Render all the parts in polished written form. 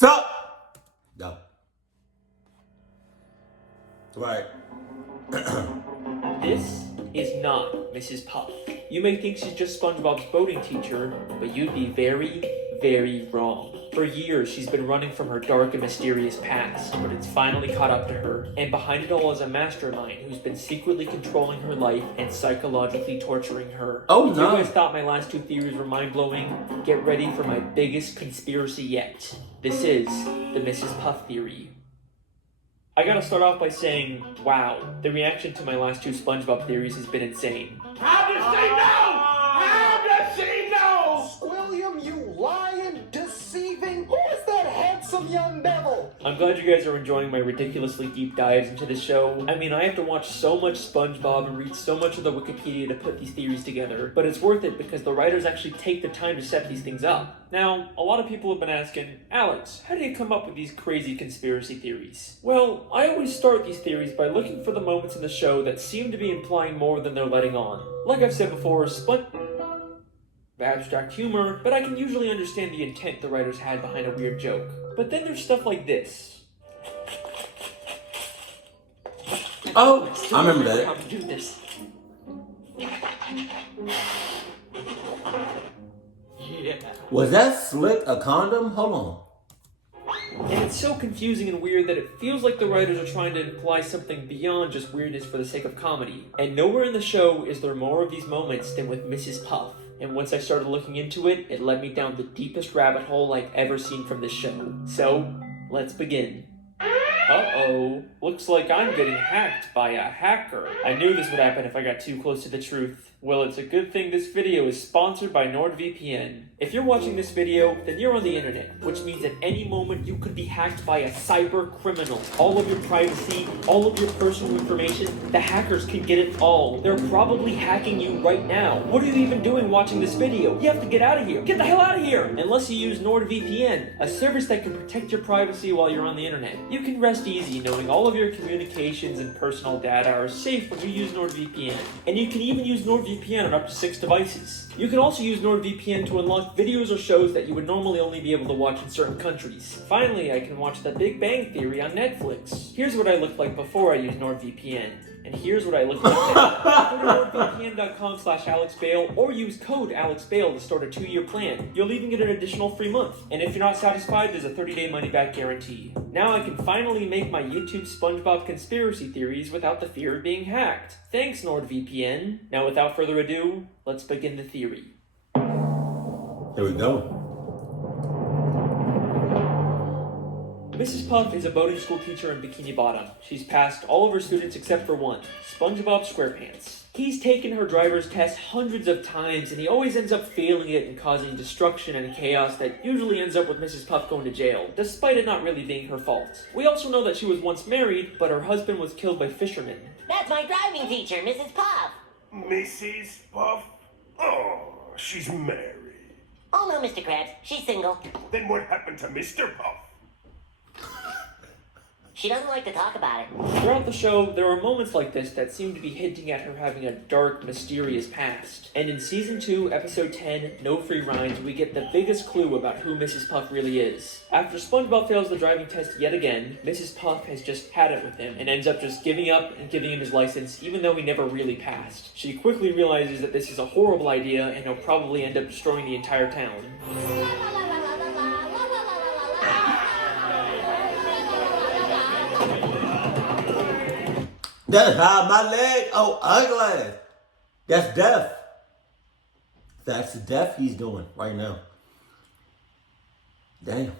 Sup? Go. Right. This is not Mrs. Puff. You may think she's just SpongeBob's boating teacher, but you'd be very, very wrong. For years, she's been running from her dark and mysterious past, but it's finally caught up to her, and behind it all is a mastermind who's been secretly controlling her life and psychologically torturing her. Oh, if no. you guys thought my last two theories were mind-blowing, get ready for my biggest conspiracy yet. This is the Mrs. Puff theory. I gotta start off by saying, wow, the reaction to my last two SpongeBob theories has been insane. How does she know? How does she know? Squilliam, you lying, deceiving, who is that handsome young devil? I'm glad you guys are enjoying my ridiculously deep dives into the show. I mean, I have to watch so much SpongeBob and read so much of the Wikipedia to put these theories together, but it's worth it because the writers actually take the time to set these things up. Now, a lot of people have been asking, Alex, how do you come up with these crazy conspiracy theories? Well, I always start these theories by looking for the moments in the show that seem to be implying more than they're letting on. Like I've said before, abstract humor, but I can usually understand the intent the writers had behind a weird joke. But then there's stuff like this. Oh, I remember that. How to do this. Yeah. Was that slick a condom? Hold on. And it's so confusing and weird that it feels like the writers are trying to imply something beyond just weirdness for the sake of comedy. And nowhere in the show is there more of these moments than with Mrs. Puff. And once I started looking into it, it led me down the deepest rabbit hole I've ever seen from this show. So, let's begin. Uh-oh, looks like I'm getting hacked by a hacker. I knew this would happen if I got too close to the truth. Well, it's a good thing this video is sponsored by NordVPN. If you're watching this video, then you're on the internet, which means at any moment you could be hacked by a cyber criminal. All of your privacy, all of your personal information, the hackers can get it all. They're probably hacking you right now. What are you even doing watching this video? You have to get out of here. Get the hell out of here! Unless you use NordVPN, a service that can protect your privacy while you're on the internet. You can rest easy knowing all of your communications and personal data are safe when you use NordVPN. And you can even use NordVPN on up to 6 devices. You can also use NordVPN to unlock videos or shows that you would normally only be able to watch in certain countries. Finally, I can watch The Big Bang Theory on Netflix. Here's what I looked like before I used NordVPN. And here's what I look like now. Go to NordVPN.com/AlexBale or use code AlexBale to start a 2-year plan. You'll even get an additional free month. And if you're not satisfied, there's a 30-day money-back guarantee. Now I can finally make my YouTube SpongeBob conspiracy theories without the fear of being hacked. Thanks, NordVPN. Now without further ado, let's begin the theory. Here we go. Mrs. Puff is a boating school teacher in Bikini Bottom. She's passed all of her students except for one, SpongeBob SquarePants. He's taken her driver's test hundreds of times, and he always ends up failing it and causing destruction and chaos that usually ends up with Mrs. Puff going to jail, despite it not really being her fault. We also know that she was once married, but her husband was killed by fishermen. That's my driving teacher, Mrs. Puff. Mrs. Puff? Oh, she's married. Oh no, Mr. Krabs, she's single. Then what happened to Mr. Puff? She doesn't like to talk about it. Throughout the show, there are moments like this that seem to be hinting at her having a dark, mysterious past. And in Season 2, Episode 10, No Free Rides, we get the biggest clue about who Mrs. Puff really is. After SpongeBob fails the driving test yet again, Mrs. Puff has just had it with him and ends up just giving up and giving him his license even though he never really passed. She quickly realizes that this is a horrible idea and he'll probably end up destroying the entire town. That's how my leg. Oh, ugly. That's death. That's the death he's doing right now. Damn.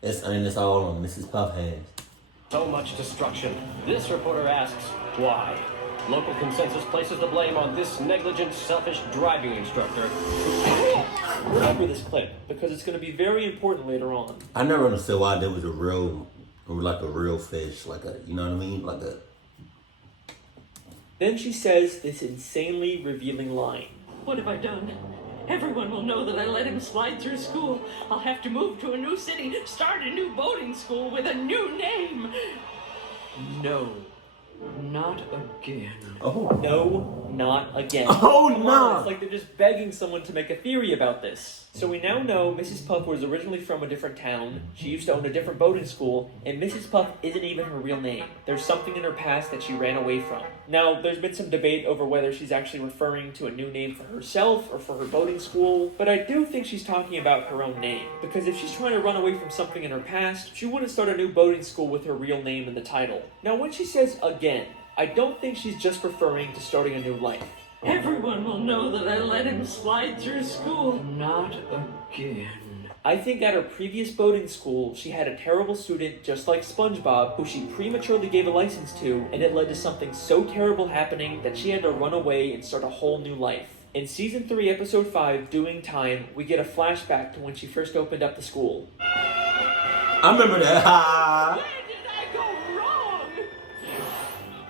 It's all on Mrs. Puff hands. So much destruction. This reporter asks, why? Local consensus places the blame on this negligent, selfish driving instructor. Remember this clip, because it's going to be very important later on. I never understood why there was a real fish, like a, you know what I mean? Like a... Then she says this insanely revealing line. What have I done? Everyone will know that I let him slide through school. I'll have to move to a new city, start a new boating school with a new name. No. Not again. Oh. No, not again. Oh, Come no. on, it's like they're just begging someone to make a theory about this. So we now know Mrs. Puff was originally from a different town, she used to own a different boating school, and Mrs. Puff isn't even her real name. There's something in her past that she ran away from. Now, there's been some debate over whether she's actually referring to a new name for herself or for her boating school, but I do think she's talking about her own name, because if she's trying to run away from something in her past, she wouldn't start a new boating school with her real name in the title. Now, when she says again, I don't think she's just referring to starting a new life. Everyone will know that I let him slide through school. Not again. I think at her previous boating school, she had a terrible student just like SpongeBob who she prematurely gave a license to, and it led to something so terrible happening that she had to run away and start a whole new life. In Season 3, Episode 5, Doing Time, we get a flashback to when she first opened up the school. I remember that. Where did I go wrong?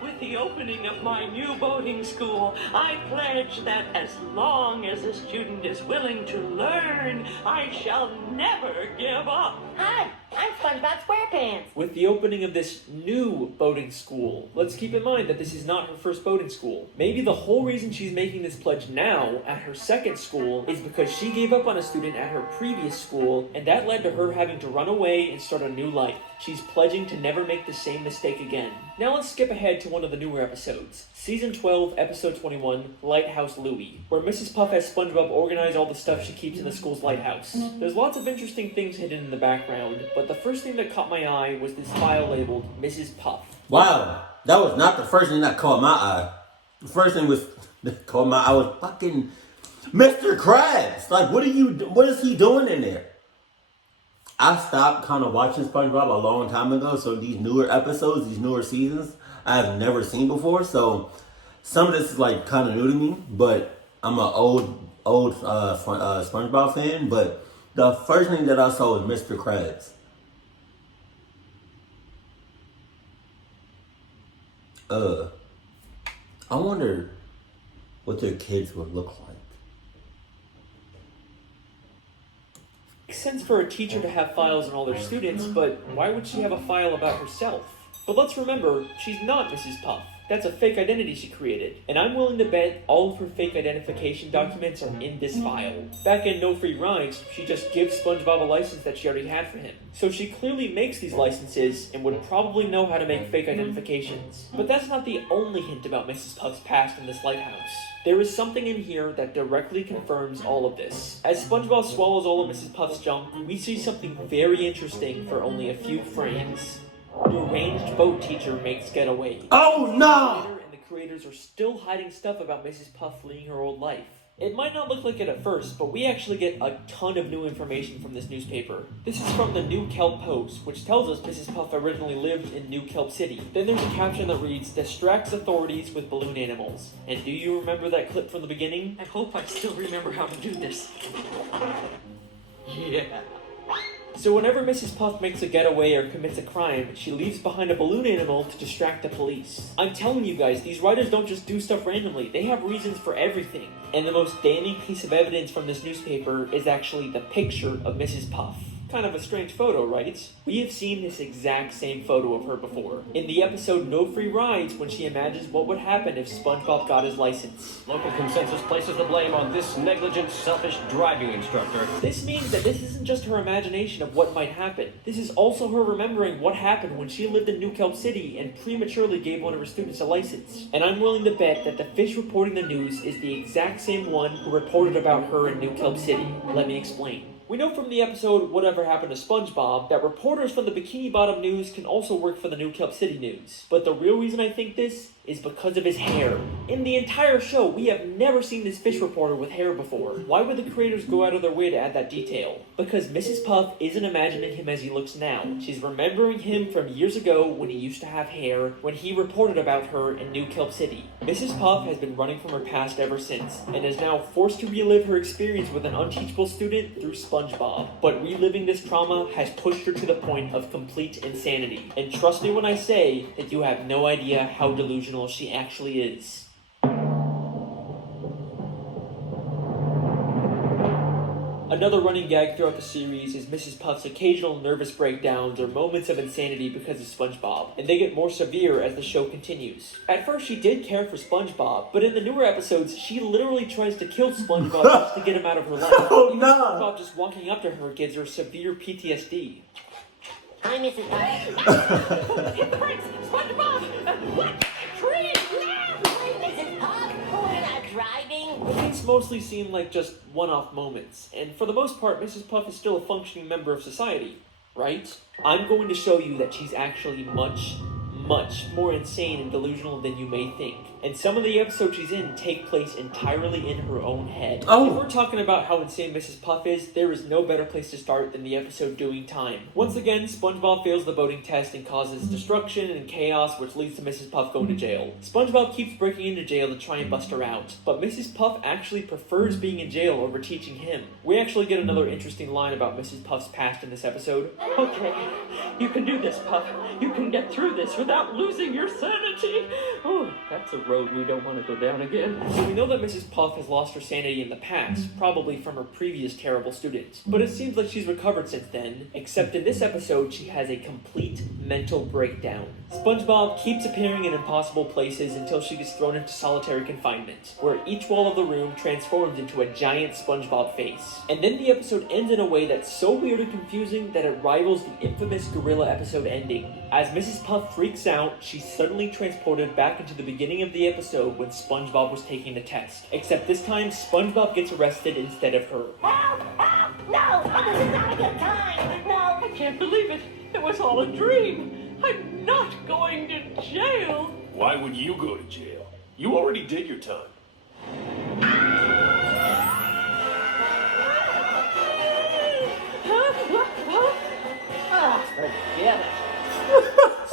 With the opening of my new boating school, I pledge that as long as a student is willing to learn, I shall never give up. Hi, I'm SpongeBob SquarePants. With the opening of this new boating school, let's keep in mind that this is not her first boating school. Maybe the whole reason she's making this pledge now at her second school is because she gave up on a student at her previous school, and that led to her having to run away and start a new life. She's pledging to never make the same mistake again. Now let's skip ahead to one of the newer episodes. Season 12, Episode 21, Lighthouse Louie, where Mrs. Puff has SpongeBob organize all the stuff she keeps in the school's lighthouse. There's lots of interesting things hidden in the background, but the first thing that caught my eye was this file labeled Mrs. Puff. Wow, that was not the first thing that caught my eye. The first thing that caught my eye was fucking Mr. Krabs. Like, what is he doing in there? I stopped kind of watching SpongeBob a long time ago, so these newer episodes, these newer seasons, I've never seen before. So some of this is like kind of new to me, but I'm an old SpongeBob fan. But the first thing that I saw was Mr. Krabs. I wonder what their kids would look like. Makes sense for a teacher to have files on all their students, but why would she have a file about herself? But let's remember, she's not Mrs. Puff. That's a fake identity she created, and I'm willing to bet all of her fake identification documents are in this file. Back in No Free Rides, she just gives SpongeBob a license that she already had for him. So she clearly makes these licenses and would probably know how to make fake identifications. But that's not the only hint about Mrs. Puff's past in this lighthouse. There is something in here that directly confirms all of this. As SpongeBob swallows all of Mrs. Puff's junk, we see something very interesting for only a few frames. The arranged boat teacher makes getaway. Oh no! And the creators are still hiding stuff about Mrs. Puff fleeing her old life. It might not look like it at first, but we actually get a ton of new information from this newspaper. This is from the New Kelp Post, which tells us Mrs. Puff originally lived in New Kelp City. Then there's a caption that reads, "Distracts authorities with balloon animals." And do you remember that clip from the beginning? I hope I still remember how to do this. Yeah. So whenever Mrs. Puff makes a getaway or commits a crime, she leaves behind a balloon animal to distract the police. I'm telling you guys, these writers don't just do stuff randomly, they have reasons for everything. And the most damning piece of evidence from this newspaper is actually the picture of Mrs. Puff. Kind of a strange photo, right? We have seen this exact same photo of her before. In the episode No Free Rides, when she imagines what would happen if SpongeBob got his license. Local consensus places the blame on this negligent, selfish driving instructor. This means that this isn't just her imagination of what might happen. This is also her remembering what happened when she lived in New Kelp City and prematurely gave one of her students a license. And I'm willing to bet that the fish reporting the news is the exact same one who reported about her in New Kelp City. Let me explain. We know from the episode Whatever Happened to SpongeBob that reporters from the Bikini Bottom News can also work for the New Kelp City News. But the real reason I think this is because of his hair. In the entire show, we have never seen this fish reporter with hair before. Why would the creators go out of their way to add that detail? Because Mrs. Puff isn't imagining him as he looks now. She's remembering him from years ago when he used to have hair, when he reported about her in New Kelp City. Mrs. Puff has been running from her past ever since, and is now forced to relive her experience with an unteachable student through SpongeBob. But reliving this trauma has pushed her to the point of complete insanity. And trust me when I say that you have no idea how delusional she actually is. Another running gag throughout the series is Mrs. Puff's occasional nervous breakdowns or moments of insanity because of SpongeBob, and they get more severe as the show continues. At first she did care for SpongeBob, but in the newer episodes she literally tries to kill SpongeBob just to get him out of her life. Oh, Even no. SpongeBob just walking up to her gives her severe PTSD. Hi, Mrs. Puff. It breaks! SpongeBob! What? Tree! Mrs. Puff, we're not driving. But these mostly seem like just one-off moments, and for the most part, Mrs. Puff is still a functioning member of society, right? I'm going to show you that she's actually much more insane and delusional than you may think. And some of the episodes she's in take place entirely in her own head. Oh. If we're talking about how insane Mrs. Puff is, there is no better place to start than the episode Doing Time. Once again, SpongeBob fails the boating test and causes destruction and chaos, which leads to Mrs. Puff going to jail. SpongeBob keeps breaking into jail to try and bust her out, but Mrs. Puff actually prefers being in jail over teaching him. We actually get another interesting line about Mrs. Puff's past in this episode. Okay, you can do this, Puff. You can get through this without losing your sanity. Oh, that's a road we don't want to go down again. So we know that Mrs. Puff has lost her sanity in the past, probably from her previous terrible student. But it seems like she's recovered since then, except in this episode she has a complete mental breakdown. SpongeBob keeps appearing in impossible places until she gets thrown into solitary confinement, where each wall of the room transforms into a giant SpongeBob face. And then the episode ends in a way that's so weird and confusing that it rivals the infamous gorilla episode ending. As Mrs. Puff freaks out, she's suddenly transported back into the beginning of the episode when SpongeBob was taking the test. Except this time, SpongeBob gets arrested instead of her. Help! Help! No! This is not a good time! No! I can't believe it. It was all a dream. I'm not going to jail. Why would you go to jail? You already did your time. Forget it.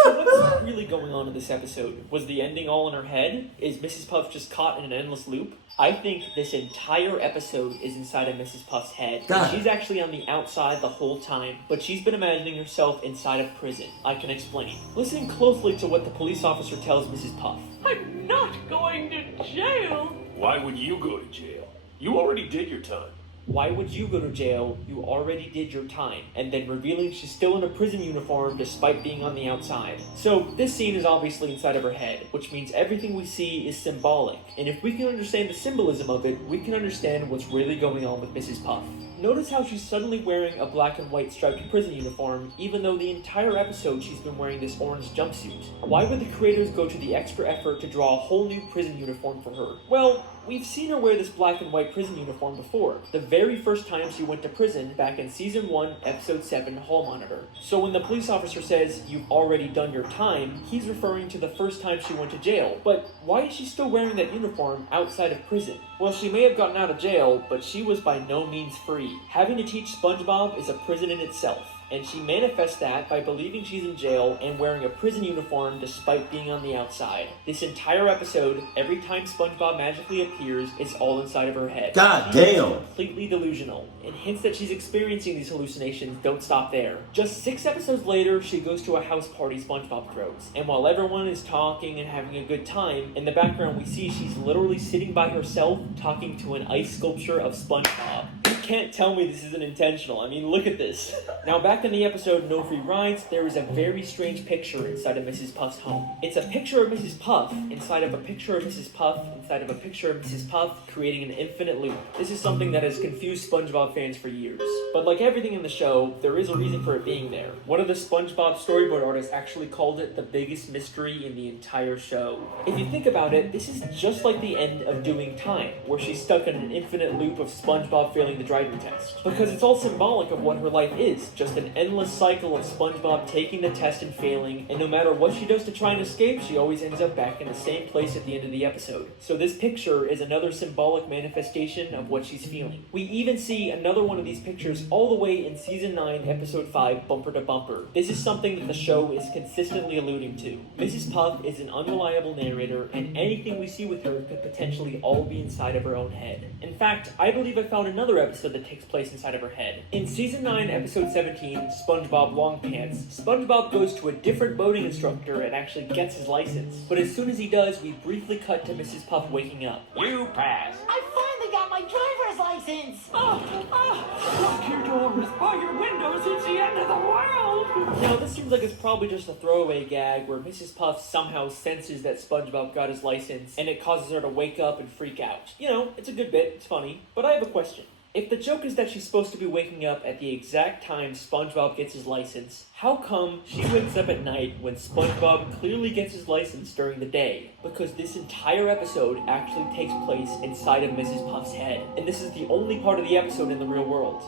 So what's really going on in this episode? Was the ending all in her head? Is Mrs. Puff just caught in an endless loop? I think this entire episode is inside of Mrs. Puff's head. God. She's actually on the outside the whole time, but she's been imagining herself inside of prison. I can explain. Listen closely to what the police officer tells Mrs. Puff. I'm not going to jail. Why would you go to jail? You already did your time. Why would you go to jail? You already did your time. And then revealing she's still in a prison uniform despite being on the outside. So this scene is obviously inside of her head, which means everything we see is symbolic. And if we can understand the symbolism of it, we can understand what's really going on with Mrs. Puff. Notice how she's suddenly wearing a black and white striped prison uniform, even though the entire episode she's been wearing this orange jumpsuit. Why would the creators go to the extra effort to draw a whole new prison uniform for her? Well, we've seen her wear this black and white prison uniform before. The very first time she went to prison back in Season 1, Episode 7, Hall Monitor. So when the police officer says, "You've already done your time," he's referring to the first time she went to jail. But why is she still wearing that uniform outside of prison? Well, she may have gotten out of jail, but she was by no means free. Having to teach SpongeBob is a prison in itself. And she manifests that by believing she's in jail and wearing a prison uniform despite being on the outside. This entire episode, every time SpongeBob magically appears, is all inside of her head. God She's damn. completely delusional, and hints that she's experiencing these hallucinations don't stop there. Just 6 episodes later, she goes to a house party SpongeBob throws. And while everyone is talking and having a good time, in the background we see she's literally sitting by herself talking to an ice sculpture of SpongeBob. You can't tell me this isn't intentional. I mean, look at this. Now back in the episode No Free Rides, there is a very strange picture inside of Mrs. Puff's home. It's a picture of Mrs. Puff inside of a picture of Mrs. Puff inside of a picture of Mrs. Puff, creating an infinite loop. This is something that has confused SpongeBob fans for years. But like everything in the show, there is a reason for it being there. One of the SpongeBob storyboard artists actually called it the biggest mystery in the entire show. If you think about it, this is just like the end of Doing Time, where she's stuck in an infinite loop of SpongeBob failing the driving test. Because it's all symbolic of what her life is, just an endless cycle of SpongeBob taking the test and failing, and no matter what she does to try and escape, she always ends up back in the same place at the end of the episode. So this picture is another symbolic manifestation of what she's feeling. We even see another one of these pictures all the way in Season 9, Episode 5, Bumper to Bumper. This is something that the show is consistently alluding to. Mrs. Puff is an unreliable narrator, and anything we see with her could potentially all be inside of her own head. In fact, I believe I found another episode that takes place inside of her head. In Season 9, Episode 17, SpongeBob Long Pants, SpongeBob goes to a different boating instructor and actually gets his license. But as soon as he does, we briefly cut to Mrs. Puff waking up. You pass. I finally finally got my driver's license! Lock your doors, bar your windows, it's the end of the world! Now, this seems like it's probably just a throwaway gag where Mrs. Puff somehow senses that SpongeBob got his license, and it causes her to wake up and freak out. You know, it's a good bit, it's funny, but I have a question. If the joke is that she's supposed to be waking up at the exact time SpongeBob gets his license, how come she wakes up at night when SpongeBob clearly gets his license during the day? Because this entire episode actually takes place inside of Mrs. Puff's head, and this is the only part of the episode in the real world.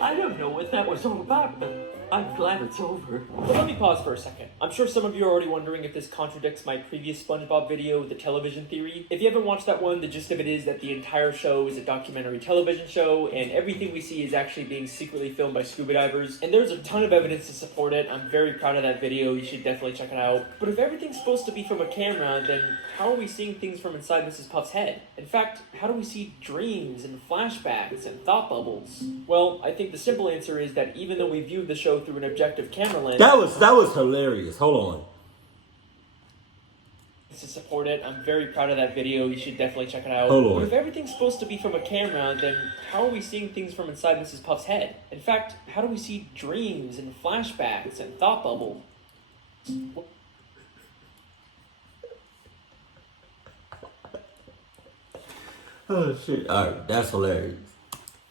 I don't know what that was all about, but I'm glad it's over. But let me pause for a second. I'm sure some of you are already wondering if this contradicts my previous SpongeBob video, The Television Theory. If you haven't watched that one, the gist of it is that the entire show is a documentary television show, and everything we see is actually being secretly filmed by scuba divers, and there's a ton of evidence to support it. I'm very proud of that video. You should definitely check it out. But if everything's supposed to be from a camera, then how are we seeing things from inside Mrs. Puff's head? In fact, how do we see dreams and flashbacks and thought bubbles? Well, I think the simple answer is that even though we view the show through an objective camera lens, That was hilarious. Hold on. to support it. I'm very proud of that video. You should definitely check it out. Hold on. But if everything's supposed to be from a camera, then how are we seeing things from inside Mrs. Puff's head? In fact, how do we see dreams and flashbacks and thought bubbles? Oh shit. Alright, that's hilarious.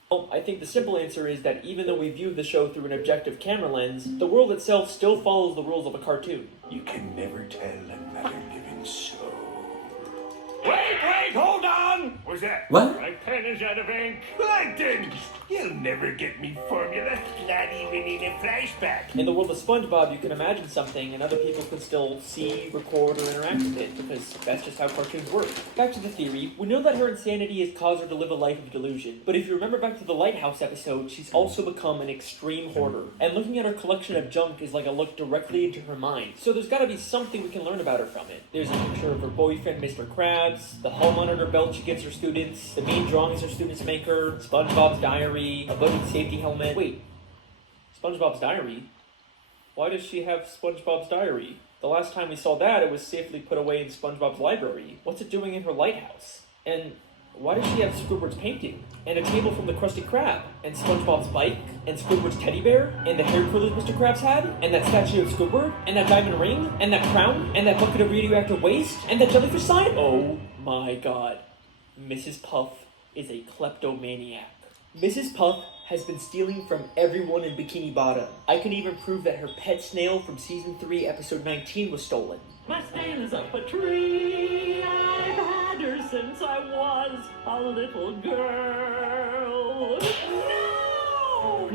Well, I think the simple answer is that even though we view the show through an objective camera lens, the world itself still follows the rules of a cartoon. You can never tell another living soul. Wait, hold on! What's that? What? My pen is out of ink. Plankton! You'll never get me formula, not even in a flashback. In the world of SpongeBob, you can imagine something and other people can still see, record, or interact with it, because that's just how cartoons work. Back to the theory, we know that her insanity has caused her to live a life of delusion, but if you remember back to the Lighthouse episode, she's also become an extreme hoarder, and looking at her collection of junk is like a look directly into her mind. So there's gotta be something we can learn about her from it. There's a picture of her boyfriend, Mr. Krabs, the hall monitor belt she gives her students, the mean drawings her students make her, SpongeBob's diary, a budding safety helmet. Wait, SpongeBob's diary? Why does she have SpongeBob's diary? The last time we saw that, it was safely put away in SpongeBob's library. What's it doing in her lighthouse? And why does she have Squidward's painting? And a table from the Krusty Krab? And SpongeBob's bike? And Squidward's teddy bear? And the hair curlers Mr. Krabs had? And that statue of Squidward? And that diamond ring? And that crown? And that bucket of radioactive waste? And that jellyfish sign? Oh my god. Mrs. Puff is a kleptomaniac. Mrs. Puff has been stealing from everyone in Bikini Bottom. I can even prove that her pet snail from Season 3, Episode 19 was stolen. My snail is up a tree. I've had her since I was a little girl. No!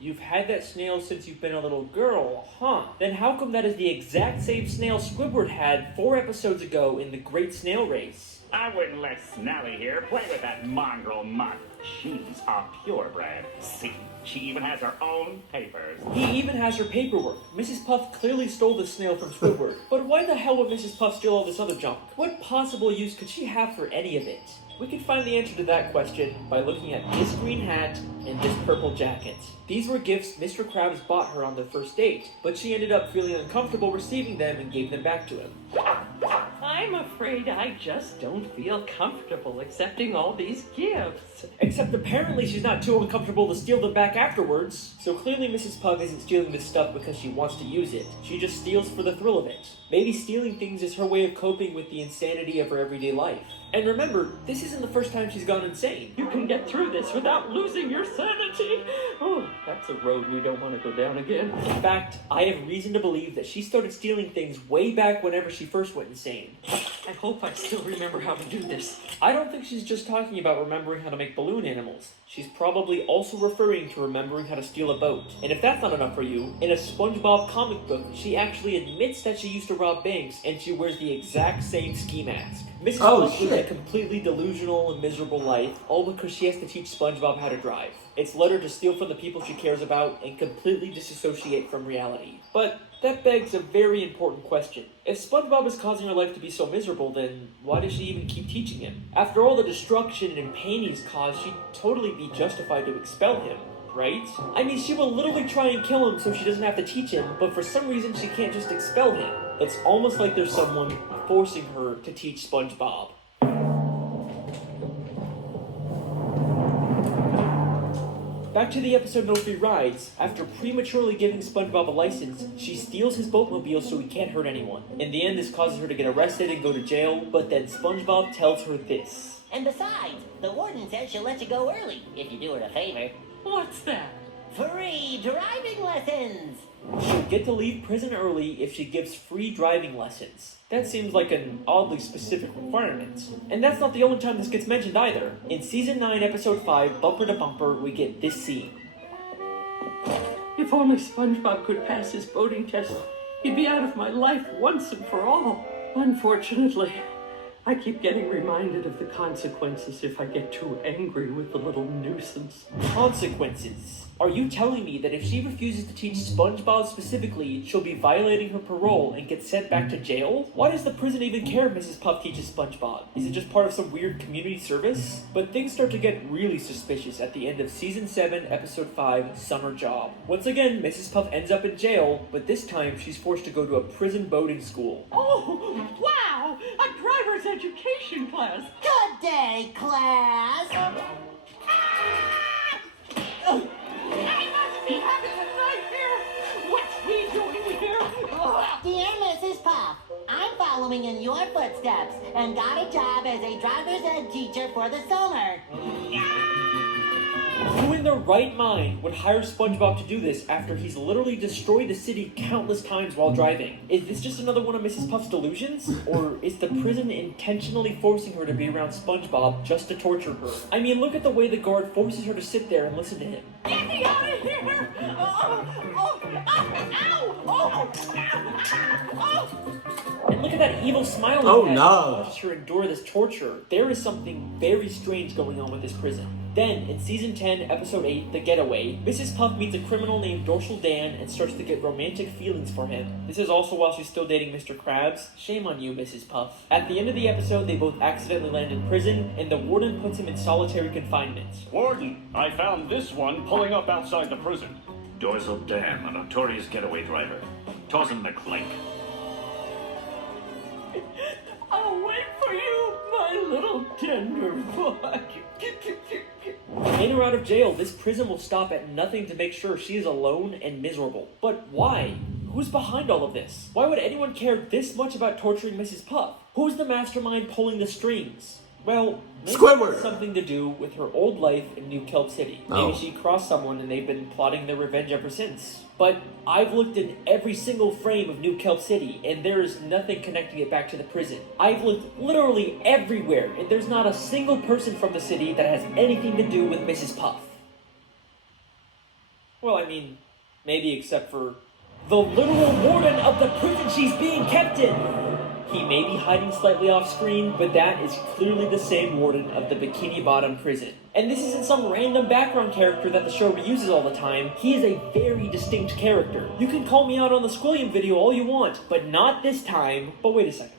You've had that snail since you've been a little girl, huh? Then how come that is the exact same snail Squidward had 4 episodes ago in the Great Snail Race? I wouldn't let Snelly here play with that mongrel mutt. She's a purebred. See, she even has her own papers. He even has her paperwork. Mrs. Puff clearly stole the snail from Squidward. But why the hell would Mrs. Puff steal all this other junk? What possible use could she have for any of it? We can find the answer to that question by looking at this green hat and this purple jacket. These were gifts Mr. Krabs bought her on their first date, but she ended up feeling uncomfortable receiving them and gave them back to him. I'm afraid I just don't feel comfortable accepting all these gifts. Except apparently she's not too uncomfortable to steal them back afterwards. So clearly Mrs. Pug isn't stealing this stuff because she wants to use it. She just steals for the thrill of it. Maybe stealing things is her way of coping with the insanity of her everyday life. And remember, this isn't the first time she's gone insane. You can get through this without losing your sanity. Oh, that's a road we don't want to go down again. In fact, I have reason to believe that she started stealing things way back whenever she first went insane. I hope I still remember how to do this. I don't think she's just talking about remembering how to make balloon animals. She's probably also referring to remembering how to steal a boat. And if that's not enough for you, in a SpongeBob comic book, she actually admits that she used to rob banks, and she wears the exact same ski mask. Mrs. Puff lives a completely delusional and miserable life, all because she has to teach SpongeBob how to drive. It's led her to steal from the people she cares about and completely disassociate from reality. But that begs a very important question. If SpongeBob is causing her life to be so miserable, then why does she even keep teaching him? After all the destruction and pain he's caused, she'd totally be justified to expel him, right? I mean, she will literally try and kill him so she doesn't have to teach him, but for some reason she can't just expel him. It's almost like there's someone forcing her to teach SpongeBob. Back to the episode No Free Rides. After prematurely giving SpongeBob a license, she steals his boatmobile so he can't hurt anyone. In the end, this causes her to get arrested and go to jail, but then SpongeBob tells her this. And besides, the warden says she'll let you go early if you do her a favor. What's that? Free driving lessons! She'll get to leave prison early if she gives free driving lessons. That seems like an oddly specific requirement. And that's not the only time this gets mentioned either. In Season 9, Episode 5, Bumper to Bumper, we get this scene. If only SpongeBob could pass his boating test, he'd be out of my life once and for all. Unfortunately, I keep getting reminded of the consequences if I get too angry with the little nuisance. Consequences? Are you telling me that if she refuses to teach SpongeBob specifically, she'll be violating her parole and get sent back to jail? Why does the prison even care if Mrs. Puff teaches SpongeBob? Is it just part of some weird community service? But things start to get really suspicious at the end of Season 7, Episode 5, Summer Job. Once again, Mrs. Puff ends up in jail, but this time she's forced to go to a prison boating school. Oh, wow! A driver's education class! Good day, class! I must be having a nightmare! What's he doing here? Dear Mrs. Puff, I'm following in your footsteps and got a job as a driver's ed teacher for the summer. Who in their right mind would hire SpongeBob to do this after he's literally destroyed the city countless times while driving? Is this just another one of Mrs. Puff's delusions? Or is the prison intentionally forcing her to be around SpongeBob just to torture her? I mean, look at the way the guard forces her to sit there and listen to him. Get me out of here! And look at that evil smile Oh, he has no. watches her endure this torture. There is something very strange going on with this prison. Then, in Season 10, Episode 8, The Getaway, Mrs. Puff meets a criminal named Dorsal Dan and starts to get romantic feelings for him. This is also while she's still dating Mr. Krabs. Shame on you, Mrs. Puff. At the end of the episode, they both accidentally land in prison, and the warden puts him in solitary confinement. Warden, I found this one pulling up outside the prison. Dorsal Dan, a notorious getaway driver. Toss him the clink. I'll wait for you, my little tender boy. In or out of jail, this prison will stop at nothing to make sure she is alone and miserable. But why? Who's behind all of this? Why would anyone care this much about torturing Mrs. Puff? Who's the mastermind pulling the strings? Well, maybe Squidward. it's something to do with her old life in New Kelp City. Maybe she crossed someone and they've been plotting their revenge ever since. But I've looked in every single frame of New Kelp City, and there is nothing connecting it back to the prison. I've looked literally everywhere, and there's not a single person from the city that has anything to do with Mrs. Puff. Well, I mean, maybe except for the literal warden of the prison she's being kept in. He may be hiding slightly off screen, but that is clearly the same warden of the Bikini Bottom prison. And this isn't some random background character that the show reuses all the time. He is a very distinct character. You can call me out on the Squilliam video all you want, but not this time. But wait a second.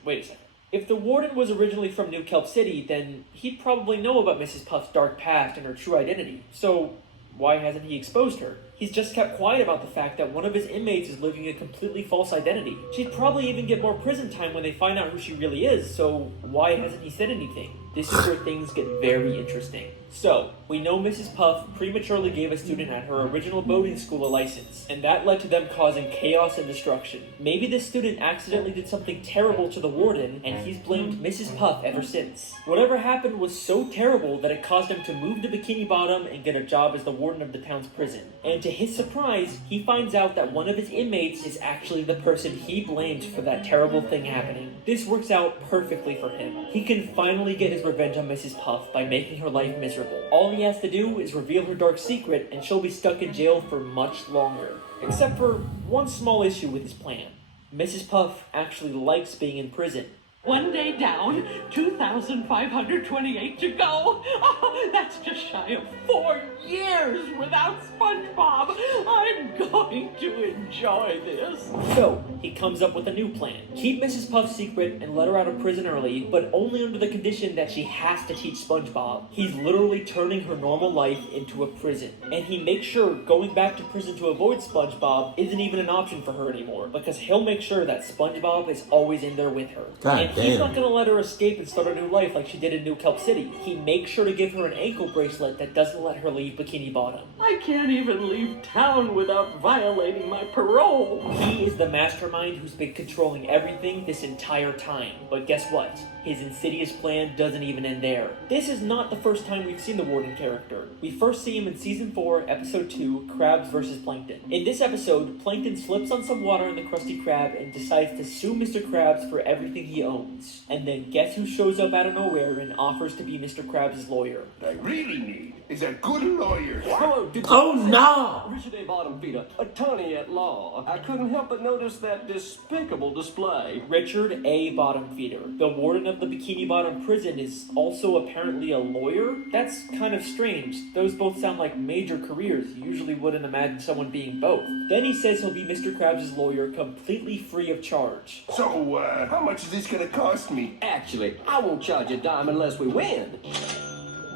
If the warden was originally from New Kelp City, then he'd probably know about Mrs. Puff's dark past and her true identity. So why hasn't he exposed her? He's just kept quiet about the fact that one of his inmates is living a completely false identity. She'd probably even get more prison time when they find out who she really is, so why hasn't he said anything? This is where things get very interesting. So, we know Mrs. Puff prematurely gave a student at her original boating school a license, and that led to them causing chaos and destruction. Maybe this student accidentally did something terrible to the warden, and he's blamed Mrs. Puff ever since. Whatever happened was so terrible that it caused him to move to Bikini Bottom and get a job as the warden of the town's prison. And to his surprise, he finds out that one of his inmates is actually the person he blamed for that terrible thing happening. This works out perfectly for him. He can finally get his revenge on Mrs. Puff by making her life miserable. All he has to do is reveal her dark secret, and she'll be stuck in jail for much longer. Except for one small issue with his plan. Mrs. Puff actually likes being in prison. One day down, 2,528 to go. Oh, that's just shy of 4 years without SpongeBob. I'm going to enjoy this. So, he comes up with a new plan. Keep Mrs. Puff secret and let her out of prison early, but only under the condition that she has to teach SpongeBob. He's literally turning her normal life into a prison. And he makes sure going back to prison to avoid SpongeBob isn't even an option for her anymore, because he'll make sure that SpongeBob is always in there with her. God and he's damn. not gonna let her escape and start a new life like she did in New Kelp City. He makes sure to give her an ankle bracelet that doesn't let her leave Bikini Bottom. I can't even leave town without violating my parole. He is the mastermind who's been controlling everything this entire time. But guess what? His insidious plan doesn't even end there. This is not the first time we've seen the Warden character. We first see him in Season 4, Episode 2, Crabs vs. Plankton. In this episode, Plankton slips on some water in the Krusty Krab and decides to sue Mr. Krabs for everything he owns. And then guess who shows up out of nowhere and offers to be Mr. Krabs' lawyer? What I really need is a good lawyer. Hello, did you Oh no! Richard A. Bottom Feeder, attorney at law. I couldn't help but notice that despicable display. Richard A. Bottomfeeder, the warden of the Bikini Bottom prison, is also apparently a lawyer? That's kind of strange. Those both sound like major careers. You usually wouldn't imagine someone being both. Then he says he'll be Mr. Krabs' lawyer completely free of charge. So, how much is this gonna cost me? Actually, I won't charge a dime unless we win.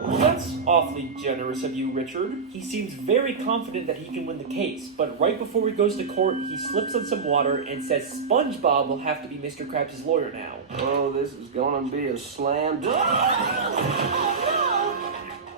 Well, that's awfully generous of you, Richard. He seems very confident that he can win the case, but right before he goes to court, he slips on some water and says SpongeBob will have to be Mr. Krabs' lawyer now. Oh, this is gonna be a slam dunk. Oh,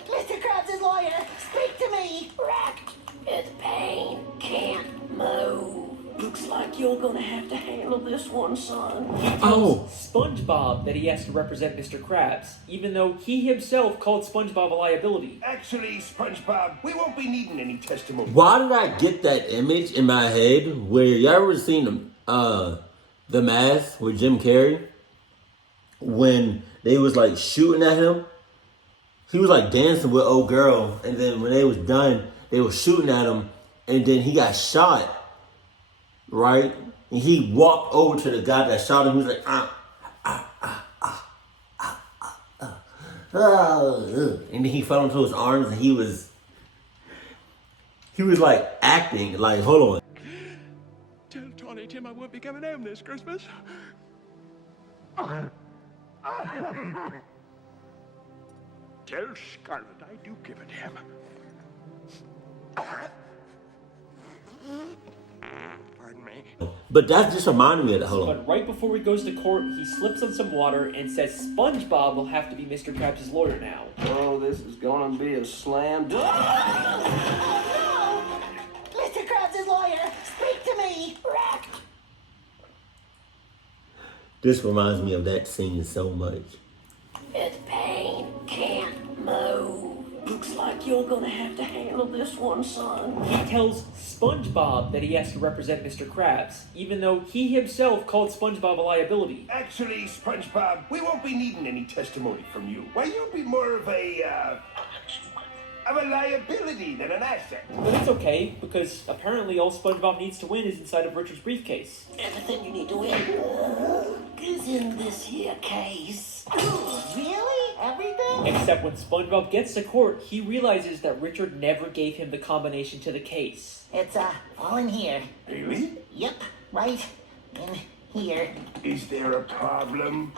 no! Mr. Krabs' lawyer, speak to me! Wrecked with pain, can't move. Looks like you're gonna have to handle this one, son. He tells SpongeBob that he has to represent Mr. Krabs, even though he himself called SpongeBob a liability. Actually, SpongeBob, we won't be needing any testimony. Why did I get that image in my head where y'all ever seen the Mask with Jim Carrey? When they was like shooting at him, he was like dancing with old girl, and then when they was done, they was shooting at him, and then he got shot, right? And he walked over to the guy that shot him. He was like, and then he fell into his arms, and he was like acting like, hold on. Tell Tawny Tim I won't be coming home this Christmas. Tell Scarlet I do give a damn. Pardon me. But that just reminded me of that. Hold on. But right before he goes to court, he slips on some water and says SpongeBob will have to be Mr. Krabs' lawyer now. Oh, this is gonna be a slam dunk. Oh, no! Mr. Krabs' lawyer, speak to me! Wrecked! This reminds me of that scene so much. With pain, can't move. Looks like you're gonna have to handle this one, son. He tells SpongeBob that he has to represent Mr. Krabs, even though he himself called SpongeBob a liability. Actually, SpongeBob, we won't be needing any testimony from you. Why, you'll be more of a liability than an asset. But it's okay, because apparently all SpongeBob needs to win is inside of Richard's briefcase. Everything you need to win is in this here case. Really? Everything? Except when SpongeBob gets to court, he realizes that Richard never gave him the combination to the case. It's, all in here. Really? Yep, right in here. Is there a problem?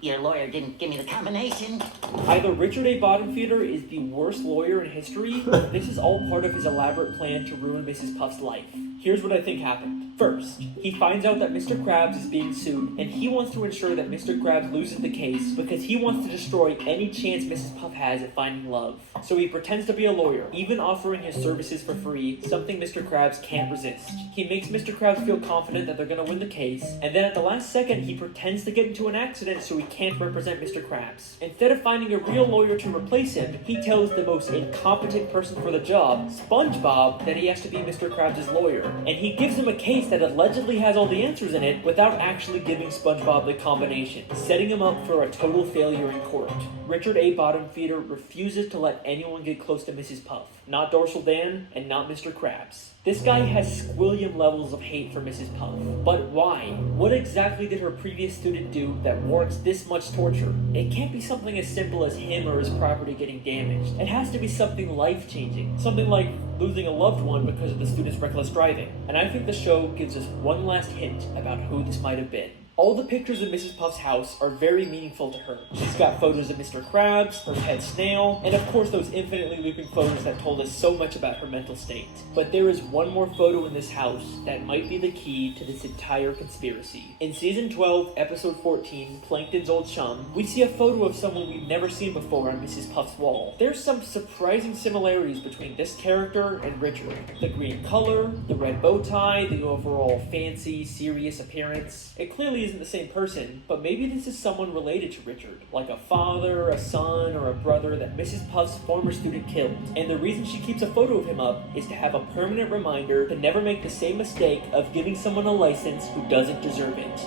Your lawyer didn't give me the combination. Either Richard A. Bottomfeeder is the worst lawyer in history, or this is all part of his elaborate plan to ruin Mrs. Puff's life. Here's what I think happened. First, he finds out that Mr. Krabs is being sued, and he wants to ensure that Mr. Krabs loses the case because he wants to destroy any chance Mrs. Puff has at finding love. So he pretends to be a lawyer, even offering his services for free, something Mr. Krabs can't resist. He makes Mr. Krabs feel confident that they're going to win the case, and then at the last second, he pretends to get into an accident so he can't represent Mr. Krabs. Instead of finding a real lawyer to replace him, he tells the most incompetent person for the job, SpongeBob, that he has to be Mr. Krabs' lawyer, and he gives him a case device that allegedly has all the answers in it without actually giving SpongeBob the combination, setting him up for a total failure in court. Richard A. Bottomfeeder refuses to let anyone get close to Mrs. Puff. Not Dorsal Dan, and not Mr. Krabs. This guy has squillion levels of hate for Mrs. Puff. But why? What exactly did her previous student do that warrants this much torture? It can't be something as simple as him or his property getting damaged. It has to be something life-changing. Something like losing a loved one because of the student's reckless driving. And I think the show gives us one last hint about who this might have been. All the pictures of Mrs. Puff's house are very meaningful to her. She's got photos of Mr. Krabs, her pet snail, and of course those infinitely looping photos that told us so much about her mental state. But there is one more photo in this house that might be the key to this entire conspiracy. In Season 12, Episode 14, Plankton's Old Chum, we see a photo of someone we've never seen before on Mrs. Puff's wall. There's some surprising similarities between this character and Richard. The green color, the red bow tie, the overall fancy, serious appearance. It clearly isn't the same person, but maybe this is someone related to Richard, like a father, a son, or a brother that Mrs. Puff's former student killed. And the reason she keeps a photo of him up is to have a permanent reminder to never make the same mistake of giving someone a license who doesn't deserve it.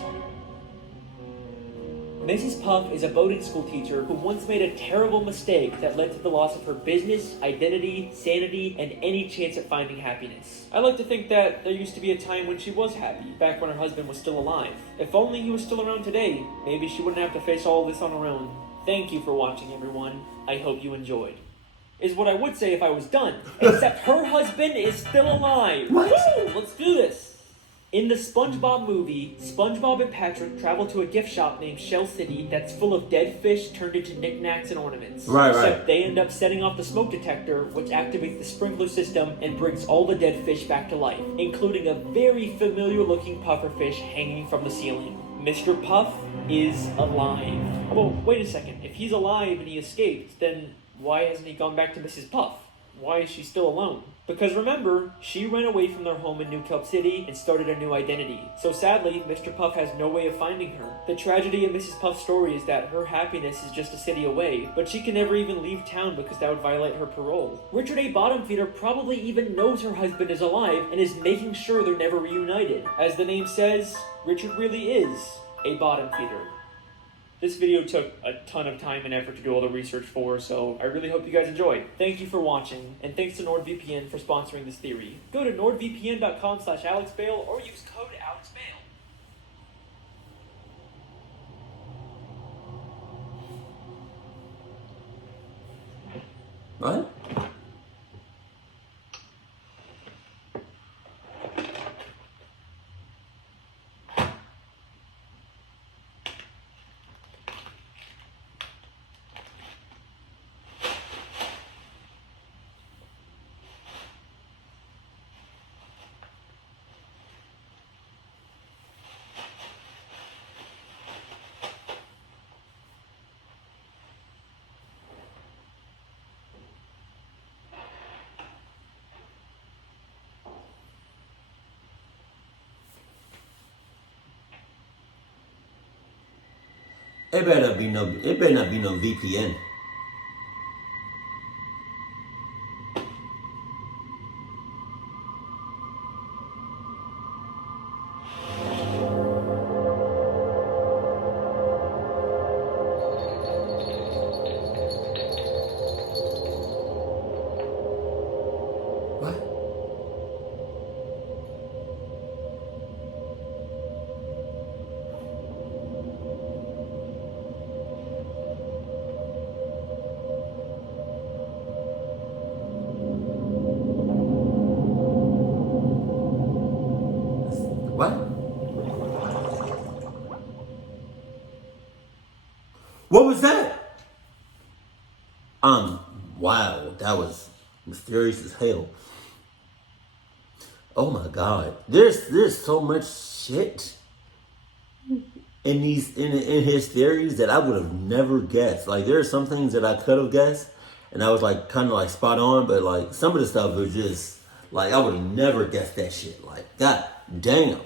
Mrs. Puff is a boating school teacher who once made a terrible mistake that led to the loss of her business, identity, sanity, and any chance at finding happiness. I like to think that there used to be a time when she was happy, back when her husband was still alive. If only he was still around today, maybe she wouldn't have to face all this on her own. Thank you for watching, everyone. I hope you enjoyed. Is what I would say if I was done, except her husband is still alive. What? Woo! Let's do this. In the SpongeBob movie, SpongeBob and Patrick travel to a gift shop named Shell City that's full of dead fish turned into knickknacks and ornaments. Right. Except they end up setting off the smoke detector, which activates the sprinkler system and brings all the dead fish back to life, including a very familiar-looking pufferfish hanging from the ceiling. Mr. Puff is alive. Well, wait a second. If he's alive and he escaped, then why hasn't he gone back to Mrs. Puff? Why is she still alone? Because remember, she ran away from their home in New Kelp City and started a new identity. So sadly, Mr. Puff has no way of finding her. The tragedy of Mrs. Puff's story is that her happiness is just a city away, but she can never even leave town because that would violate her parole. Richard A. Bottomfeeder probably even knows her husband is alive and is making sure they're never reunited. As the name says, Richard really is a bottom feeder. This video took a ton of time and effort to do all the research for, so I really hope you guys enjoyed. Thank you for watching, and thanks to NordVPN for sponsoring this theory. Go to nordvpn.com/AlexBale or use code AlexBale. What? It better not be no VPN. What? What? What was that? Wow, that was mysterious as hell. Oh my God, there's so much shit in his theories that I would have never guessed. Like there are some things that I could have guessed, and I was like kind of like spot on, but like some of the stuff was just like I would have never guessed that shit. Like God damn,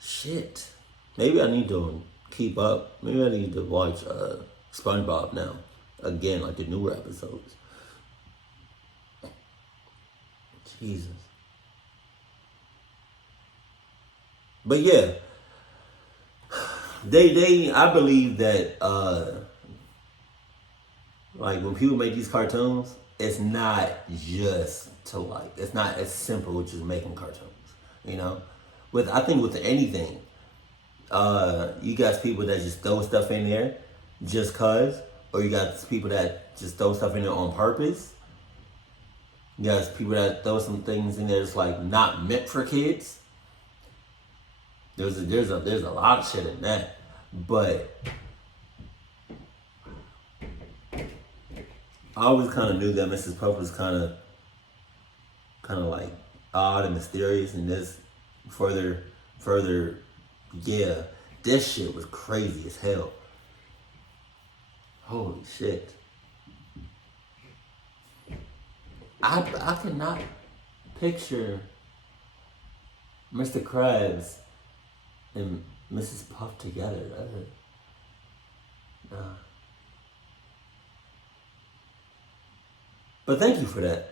shit. Maybe I need to keep up. Maybe I need to watch SpongeBob now again, like the newer episodes. Jesus. But yeah, I believe that like when people make these cartoons, it's not just to like, it's not as simple as just making cartoons, you know. I think with anything, you got people that just throw stuff in there just cause, or you got people that just throw stuff in there on purpose. You got people that throw some things in there that's like not meant for kids. There's a lot of shit in that, but I always kind of knew that Mrs. Puff was kind of like odd and mysterious, and this further, yeah, this shit was crazy as hell. Holy shit. I cannot picture Mr. Krabs and Mrs. Puff together. Nah. But thank you for that.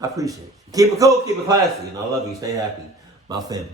I appreciate it. Keep it cool, keep it classy, and I love you. Stay happy, my family.